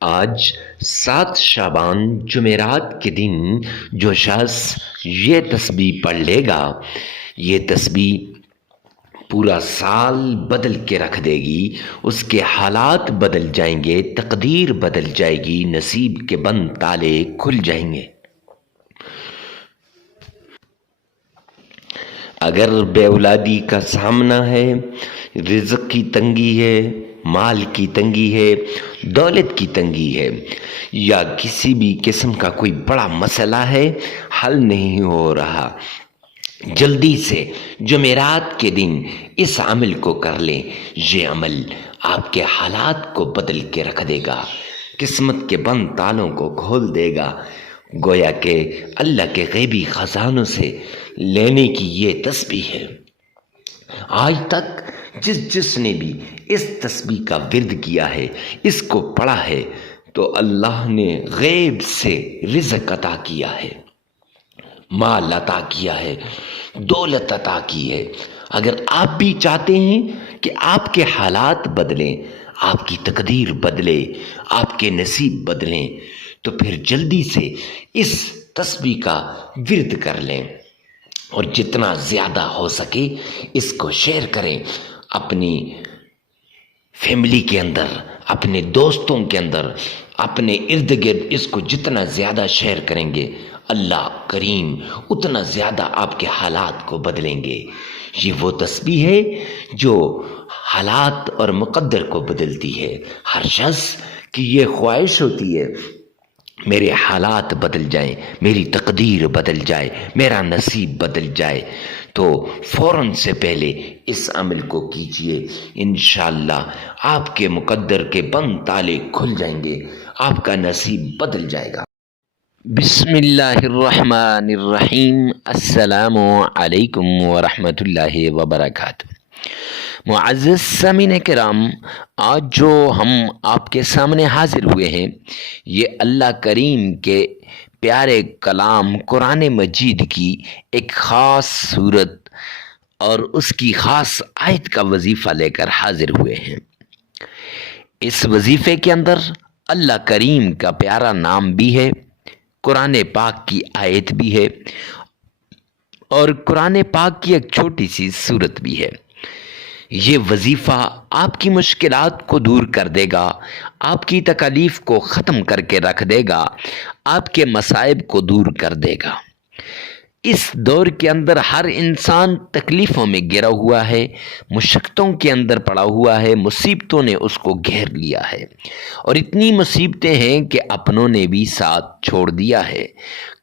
آج 7 شعبان جمعرات کے دن جو شخص یہ تسبیح پڑھ لے گا، یہ تسبیح پورا سال بدل کے رکھ دے گی، اس کے حالات بدل جائیں گے، تقدیر بدل جائے گی، نصیب کے بند تالے کھل جائیں گے۔ اگر بے اولادی کا سامنا ہے، رزق کی تنگی ہے، مال کی تنگی ہے، دولت کی تنگی ہے، یا کسی بھی قسم کا کوئی بڑا مسئلہ ہے، حل نہیں ہو رہا، جلدی سے جمعرات کے دن اس عمل کو کر لیں۔ یہ عمل آپ کے حالات کو بدل کے رکھ دے گا، قسمت کے بند تالوں کو کھول دے گا، گویا کہ اللہ کے غیبی خزانوں سے لینے کی یہ تسبیح ہے۔ آج تک جس نے بھی اس تسبیح کا ورد کیا ہے، اس کو پڑھا ہے، تو اللہ نے غیب سے رزق عطا کیا ہے، مال عطا کیا ہے، دولت عطا کی ہے۔ اگر آپ بھی چاہتے ہیں کہ آپ کے حالات بدلیں، آپ کی تقدیر بدلے، آپ کے نصیب بدلیں، تو پھر جلدی سے اس تسبیح کا ورد کر لیں، اور جتنا زیادہ ہو سکے اس کو شیئر کریں، اپنی فیملی کے اندر، اپنے دوستوں کے اندر، اپنے ارد گرد اس کو جتنا زیادہ شیئر کریں گے، اللہ کریم اتنا زیادہ آپ کے حالات کو بدلیں گے۔ یہ وہ تسبیح ہے جو حالات اور مقدر کو بدلتی ہے۔ ہر شخص کی یہ خواہش ہوتی ہے میرے حالات بدل جائیں، میری تقدیر بدل جائے، میرا نصیب بدل جائے، تو فوراً سے پہلے اس عمل کو کیجئے۔ انشاءاللہ آپ کے مقدر کے بند تالے کھل جائیں گے، آپ کا نصیب بدل جائے گا۔ بسم اللہ الرحمن الرحیم۔ السلام علیکم ورحمۃ اللہ وبرکاتہ۔ معزز سامعین کرام، آج جو ہم آپ کے سامنے حاضر ہوئے ہیں، یہ اللہ کریم کے پیارے کلام قرآن مجید کی ایک خاص صورت اور اس کی خاص آیت کا وظیفہ لے کر حاضر ہوئے ہیں۔ اس وظیفے کے اندر اللہ کریم کا پیارا نام بھی ہے، قرآن پاک کی آیت بھی ہے، اور قرآن پاک کی ایک چھوٹی سی صورت بھی ہے۔ یہ وظیفہ آپ کی مشکلات کو دور کر دے گا، آپ کی تکالیف کو ختم کر کے رکھ دے گا، آپ کے مصائب کو دور کر دے گا۔ اس دور کے اندر ہر انسان تکلیفوں میں گرا ہوا ہے، مشقتوں کے اندر پڑا ہوا ہے، مصیبتوں نے اس کو گھیر لیا ہے، اور اتنی مصیبتیں ہیں کہ اپنوں نے بھی ساتھ چھوڑ دیا ہے۔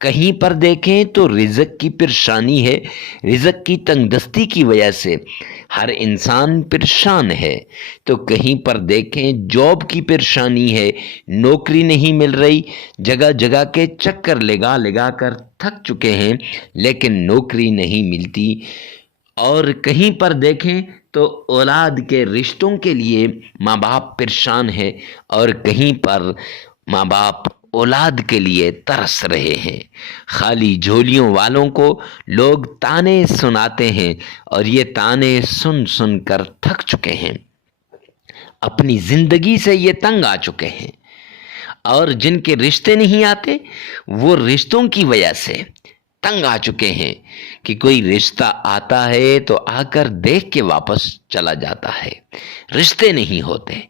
کہیں پر دیکھیں تو رزق کی پریشانی ہے، رزق کی تنگ دستی کی وجہ سے ہر انسان پریشان ہے، تو کہیں پر دیکھیں جاب کی پریشانی ہے، نوکری نہیں مل رہی، جگہ جگہ کے چکر لگا لگا کر تھک چکے ہیں لیکن نوکری نہیں ملتی، اور کہیں پر دیکھیں تو اولاد کے رشتوں کے لیے ماں باپ پریشان ہے، اور کہیں پر ماں باپ اولاد کے لیے ترس رہے ہیں۔ خالی جھولیوں والوں کو لوگ تانے سناتے ہیں، اور یہ تانے سن سن کر تھک چکے ہیں، اپنی زندگی سے یہ تنگ آ چکے ہیں، اور جن کے رشتے نہیں آتے وہ رشتوں کی وجہ سے تنگ آ چکے ہیں کہ کوئی رشتہ آتا ہے تو آ کر دیکھ کے واپس چلا جاتا ہے، رشتے نہیں ہوتے۔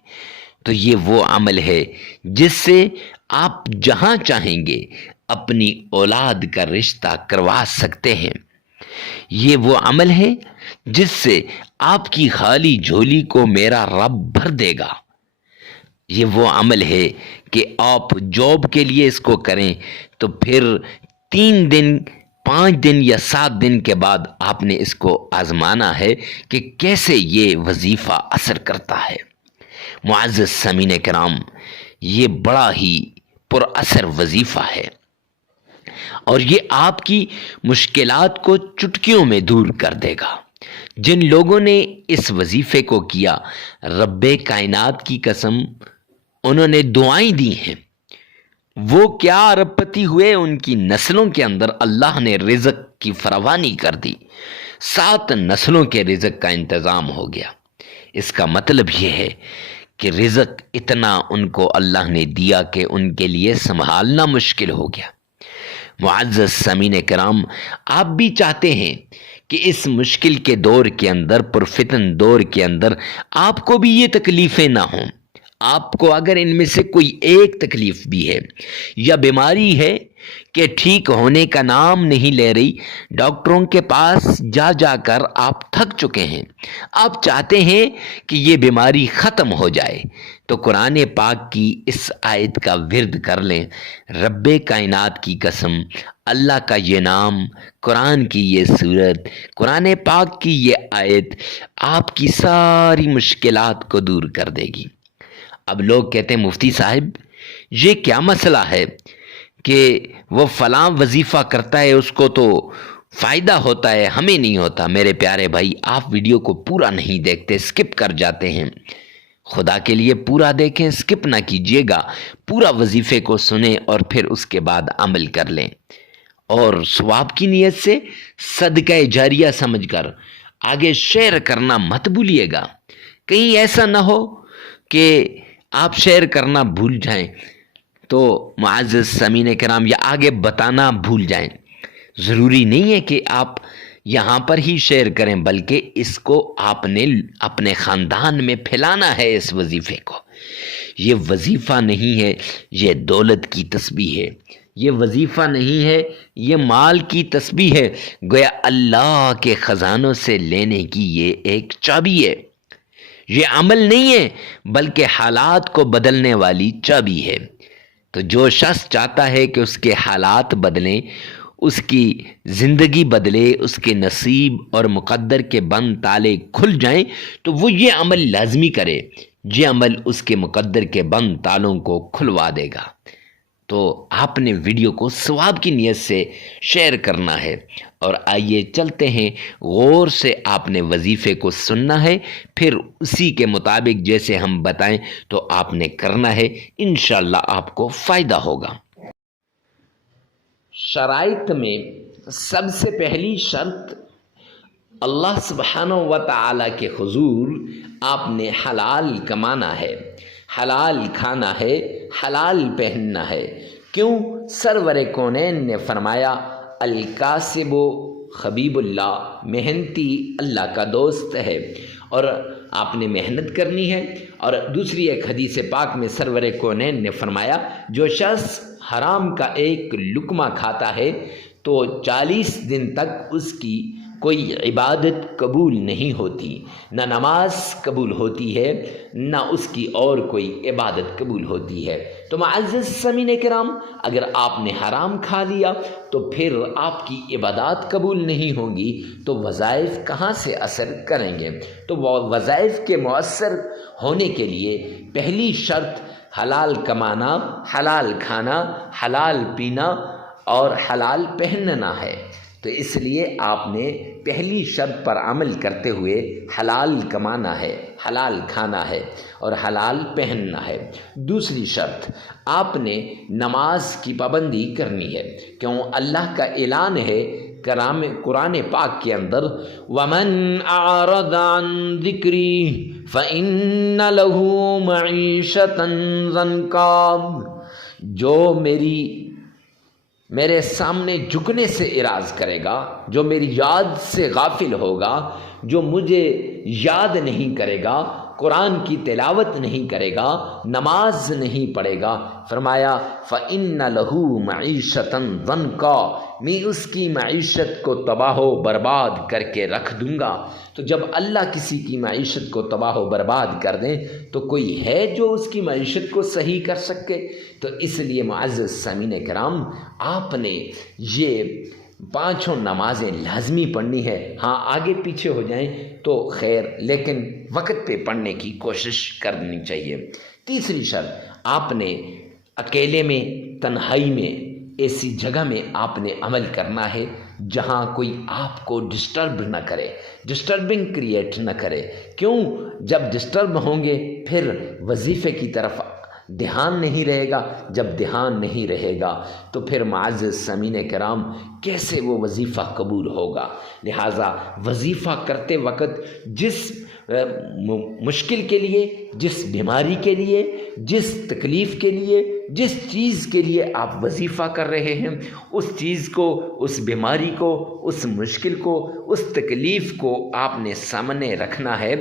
تو یہ وہ عمل ہے جس سے آپ جہاں چاہیں گے اپنی اولاد کا رشتہ کروا سکتے ہیں۔ یہ وہ عمل ہے جس سے آپ کی خالی جھولی کو میرا رب بھر دے گا۔ یہ وہ عمل ہے کہ آپ جاب کے لیے اس کو کریں تو پھر 3 دن 5 دن یا 7 دن کے بعد آپ نے اس کو آزمانا ہے کہ کیسے یہ وظیفہ اثر کرتا ہے۔ معزز سامعین کرام، یہ بڑا ہی پر اثر وظیفہ ہے، اور یہ آپ کی مشکلات کو چٹکیوں میں دور کر دے گا۔ جن لوگوں نے اس وظیفے کو کیا، رب کائنات کی قسم انہوں نے دعائیں دی ہیں، وہ کیا ارب پتی ہوئے، ان کی نسلوں کے اندر اللہ نے رزق کی فراوانی کر دی، 7 نسلوں کے رزق کا انتظام ہو گیا۔ اس کا مطلب یہ ہے کہ رزق اتنا ان کو اللہ نے دیا کہ ان کے لیے سنبھالنا مشکل ہو گیا۔ معزز سامعین کرام، آپ بھی چاہتے ہیں کہ اس مشکل کے دور کے اندر، پرفتن دور کے اندر آپ کو بھی یہ تکلیفیں نہ ہوں۔ آپ کو اگر ان میں سے کوئی ایک تکلیف بھی ہے یا بیماری ہے کہ ٹھیک ہونے کا نام نہیں لے رہی، ڈاکٹروں کے پاس جا جا کر آپ تھک چکے ہیں، آپ چاہتے ہیں کہ یہ بیماری ختم ہو جائے، تو قرآن پاک کی اس آیت کا ورد کر لیں۔ رب کائنات کی قسم، اللہ کا یہ نام، قرآن کی یہ سورت، قرآن پاک کی یہ آیت آپ کی ساری مشکلات کو دور کر دے گی۔ اب لوگ کہتے ہیں مفتی صاحب یہ کیا مسئلہ ہے کہ وہ فلاں وظیفہ کرتا ہے اس کو تو فائدہ ہوتا ہے، ہمیں نہیں ہوتا۔ میرے پیارے بھائی، آپ ویڈیو کو پورا نہیں دیکھتے، سکپ کر جاتے ہیں۔ خدا کے لیے پورا دیکھیں، سکپ نہ کیجیے گا، پورا وظیفے کو سنیں اور پھر اس کے بعد عمل کر لیں، اور ثواب کی نیت سے صدقہ جاریہ سمجھ کر آگے شیئر کرنا مت بھولیے گا۔ کہیں ایسا نہ ہو کہ آپ شیئر کرنا بھول جائیں تو معزز سامعین کرام، یا آگے بتانا بھول جائیں۔ ضروری نہیں ہے کہ آپ یہاں پر ہی شیئر کریں، بلکہ اس کو آپ نے اپنے خاندان میں پھیلانا ہے۔ اس وظیفے کو، یہ وظیفہ نہیں ہے، یہ دولت کی تسبیح ہے، یہ وظیفہ نہیں ہے، یہ مال کی تسبیح ہے، گویا اللہ کے خزانوں سے لینے کی یہ ایک چابی ہے۔ یہ عمل نہیں ہے بلکہ حالات کو بدلنے والی چابی ہے۔ تو جو شخص چاہتا ہے کہ اس کے حالات بدلیں، اس کی زندگی بدلے، اس کے نصیب اور مقدر کے بند تالے کھل جائیں، تو وہ یہ عمل لازمی کرے۔ یہ عمل اس کے مقدر کے بند تالوں کو کھلوا دے گا۔ تو آپ نے ویڈیو کو ثواب کی نیت سے شیئر کرنا ہے، اور آئیے چلتے ہیں، غور سے آپ نے وظیفے کو سننا ہے، پھر اسی کے مطابق جیسے ہم بتائیں تو آپ نے کرنا ہے، انشاءاللہ آپ کو فائدہ ہوگا۔ شرائط میں سب سے پہلی شرط، اللہ سبحانہ و تعالی کے حضور آپ نے حلال کمانا ہے، حلال کھانا ہے، حلال پہننا ہے۔ کیوں؟ سرور کونین نے فرمایا الکاسب حبیب اللہ، محنتی اللہ کا دوست ہے، اور آپ نے محنت کرنی ہے۔ اور دوسری ایک حدیث پاک میں سرور کونین نے فرمایا جو شخص حرام کا ایک لقمہ کھاتا ہے تو 40 دن تک اس کی کوئی عبادت قبول نہیں ہوتی، نہ نماز قبول ہوتی ہے، نہ اس کی اور کوئی عبادت قبول ہوتی ہے۔ تو معزز سامعین کرام، اگر آپ نے حرام کھا لیا تو پھر آپ کی عبادات قبول نہیں ہوں گی، تو وظائف کہاں سے اثر کریں گے؟ تو وہ وظائف کے مؤثر ہونے کے لیے پہلی شرط حلال کمانا، حلال کھانا، حلال پینا اور حلال پہننا ہے۔ تو اس لیے آپ نے پہلی شرط پر عمل کرتے ہوئے حلال کمانا ہے، حلال کھانا ہے اور حلال پہننا ہے۔ دوسری شرط، آپ نے نماز کی پابندی کرنی ہے، کیوں اللہ کا اعلان ہے قرآن پاک کے اندر وَمَنْ أَعْرَضَ عَنْ ذِكْرِي فَإِنَّ لَهُ مَعِيشَةً ضَنْكًا، جو میرے سامنے جھکنے سے اعراض کرے گا، جو میری یاد سے غافل ہوگا، جو مجھے یاد نہیں کرے گا، قرآن کی تلاوت نہیں کرے گا، نماز نہیں پڑھے گا، فرمایا فَإِنَّ لَهُ مَعِيشَةً ضَنْكًا، میں اس کی معیشت کو تباہ و برباد کر کے رکھ دوں گا۔ تو جب اللہ کسی کی معیشت کو تباہ و برباد کر دیں تو کوئی ہے جو اس کی معیشت کو صحیح کر سکے؟ تو اس لیے معزز سامعین کرام، آپ نے یہ 5 نمازیں لازمی پڑھنی ہے۔ ہاں آگے پیچھے ہو جائیں تو خیر، لیکن وقت پہ پڑھنے کی کوشش کرنی چاہیے۔ تیسری شرط، آپ نے اکیلے میں، تنہائی میں، ایسی جگہ میں آپ نے عمل کرنا ہے جہاں کوئی آپ کو ڈسٹرب نہ کرے، ڈسٹربنگ کریٹ نہ کرے۔ کیوں؟ جب ڈسٹرب ہوں گے پھر وظیفے کی طرف دھیان نہیں رہے گا، جب دھیان نہیں رہے گا تو پھر معزز سامعین کرام کیسے وہ وظیفہ قبول ہوگا؟ لہٰذا وظیفہ کرتے وقت جس مشکل کے لیے، جس بیماری کے لیے، جس تکلیف کے لیے، جس چیز کے لیے آپ وظیفہ کر رہے ہیں، اس چیز کو، اس بیماری کو، اس مشکل کو، اس تکلیف کو آپ نے سامنے رکھنا ہے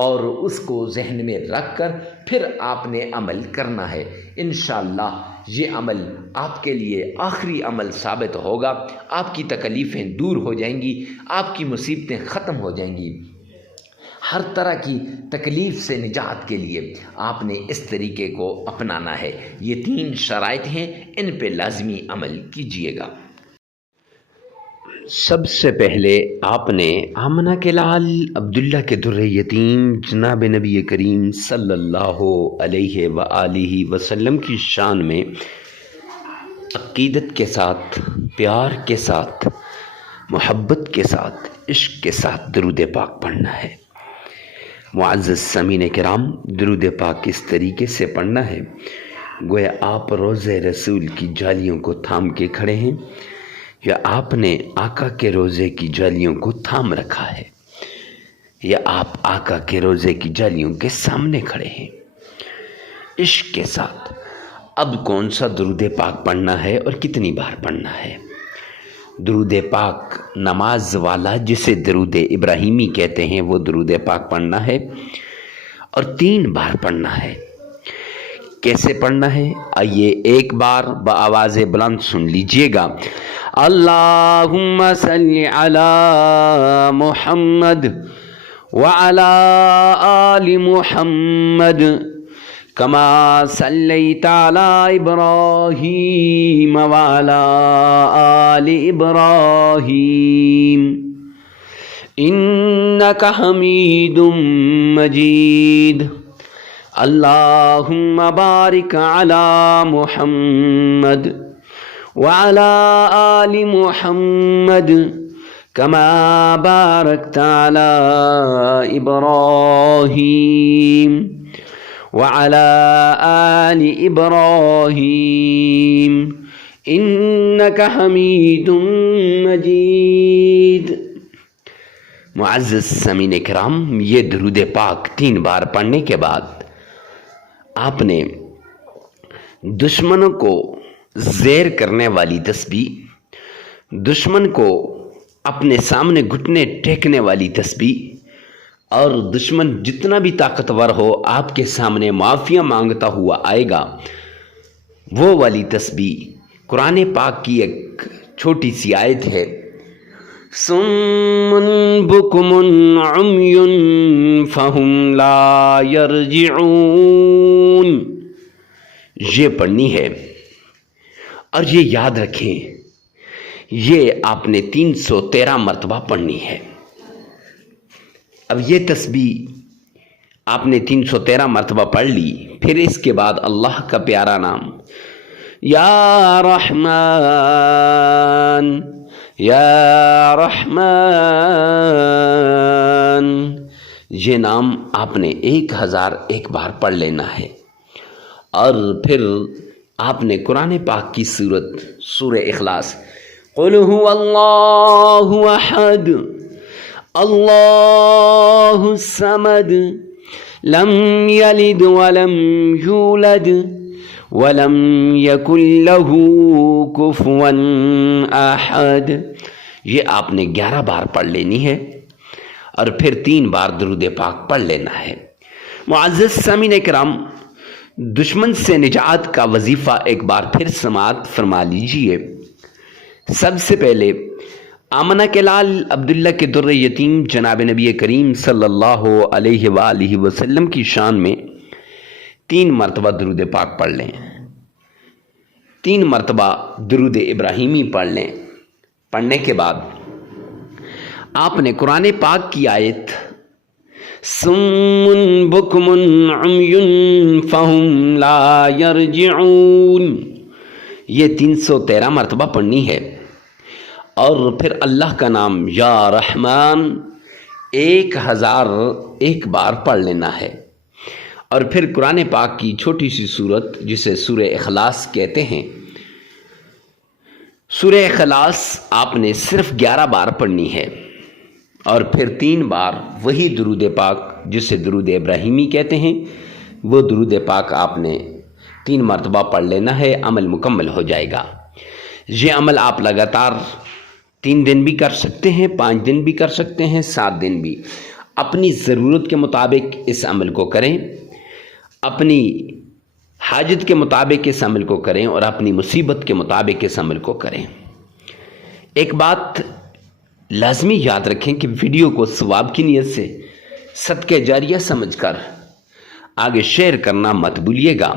اور اس کو ذہن میں رکھ کر پھر آپ نے عمل کرنا ہے۔ انشاءاللہ یہ عمل آپ کے لیے آخری عمل ثابت ہوگا، آپ کی تکلیفیں دور ہو جائیں گی، آپ کی مصیبتیں ختم ہو جائیں گی۔ ہر طرح کی تکلیف سے نجات کے لیے آپ نے اس طریقے کو اپنانا ہے۔ یہ 3 شرائط ہیں، ان پہ لازمی عمل کیجیے گا۔ سب سے پہلے آپ نے آمنہ کے لال عبداللہ کے در یتیم جناب نبی کریم صلی اللہ علیہ وآلہ وسلم کی شان میں عقیدت کے ساتھ، پیار کے ساتھ، محبت کے ساتھ، عشق کے ساتھ درود پاک پڑھنا ہے۔ معزز سامعین کرام، درود پاک اس طریقے سے پڑھنا ہے گویا آپ روضہ رسول کی جالیوں کو تھام کے کھڑے ہیں، یا آپ نے آقا کے روضے کی جالیوں کو تھام رکھا ہے، یا آپ آقا کے روضے کی جالیوں کے سامنے کھڑے ہیں، عشق کے ساتھ۔ اب کون سا درود پاک پڑھنا ہے اور کتنی بار پڑھنا ہے؟ درود پاک نماز والا، جسے درود ابراہیمی کہتے ہیں، وہ درود پاک پڑھنا ہے اور 3 بار پڑھنا ہے۔ کیسے پڑھنا ہے؟ آئیے ایک بار بآواز بلند سن لیجئے گا۔ اللہم صلی علی محمد وعلی آل محمد کما صلیت علی ابراہیم وعلی آل ابراہیم انک حمید مجید۔ اللہم بارک علی محمد وعلی آل محمد کما بارکت علی ابراہیم وعلى آل إبراهيم إنك حميد مجيد۔ معزز سامعین کرام، یہ درود پاک 3 بار پڑھنے کے بعد آپ نے دشمنوں کو زیر کرنے والی تسبیح، دشمن کو اپنے سامنے گھٹنے ٹیکنے والی تسبیح، اور دشمن جتنا بھی طاقتور ہو آپ کے سامنے معافیاں مانگتا ہوا آئے گا، وہ والی تسبیح قرآن پاک کی ایک چھوٹی سی آیت ہے، صم بکم عمی فہم لا یرجعون، یہ پڑھنی ہے اور یہ یاد رکھیں، یہ آپ نے 313 مرتبہ پڑھنی ہے۔ اب یہ تسبیح آپ نے 313 مرتبہ پڑھ لی، پھر اس کے بعد اللہ کا پیارا نام یا رحمان یا رحمان، یہ نام آپ نے 1001 بار پڑھ لینا ہے، اور پھر آپ نے قرآن پاک کی سورہ اخلاص، قل هو اللہ احد اللہ الصمد لم یلد ولم یولد ولم یکن له کفوا احد، یہ آپ نے 11 بار پڑھ لینی ہے اور پھر 3 بار درود پاک پڑھ لینا ہے۔ معزز سامعین کرام، دشمن سے نجات کا وظیفہ ایک بار پھر سماعت فرما لیجئے۔ سب سے پہلے آمنہ کے لال عبداللہ کے در یتیم جناب نبی کریم صلی اللہ علیہ وآلہ وسلم کی شان میں 3 مرتبہ درود پاک پڑھ لیں، 3 مرتبہ درود ابراہیمی پڑھ لیں۔ پڑھنے کے بعد آپ نے قرآن پاک کی آیت صم بکم عمی فہم لا یرجعون، یہ 313 مرتبہ پڑھنی ہے، اور پھر اللہ کا نام یا رحمان 1001 بار پڑھ لینا ہے، اور پھر قرآن پاک کی چھوٹی سی سورت جسے سورہ اخلاص کہتے ہیں، سورہ اخلاص آپ نے صرف 11 بار پڑھنی ہے، اور پھر 3 بار وہی درود پاک جسے درود ابراہیمی کہتے ہیں، وہ درود پاک آپ نے 3 مرتبہ پڑھ لینا ہے، عمل مکمل ہو جائے گا۔ یہ عمل آپ لگاتار 3 دن بھی کر سکتے ہیں، 5 دن بھی کر سکتے ہیں، 7 دن بھی۔ اپنی ضرورت کے مطابق اس عمل کو کریں، اپنی حاجت کے مطابق اس عمل کو کریں اور اپنی مصیبت کے مطابق اس عمل کو کریں۔ ایک بات لازمی یاد رکھیں کہ ویڈیو کو ثواب کی نیت سے صدقہ جاریہ سمجھ کر آگے شیئر کرنا مت بھولیے گا۔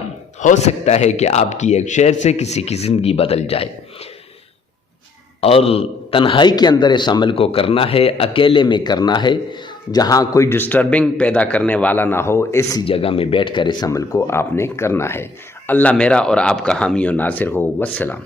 ہو سکتا ہے کہ آپ کی ایک شیئر سے کسی کی زندگی بدل جائے، اور تنہائی کے اندر اس عمل کو کرنا ہے، اکیلے میں کرنا ہے، جہاں کوئی ڈسٹربنگ پیدا کرنے والا نہ ہو، ایسی جگہ میں بیٹھ کر اس عمل کو آپ نے کرنا ہے۔ اللہ میرا اور آپ کا حامی و ناصر ہو۔ والسلام۔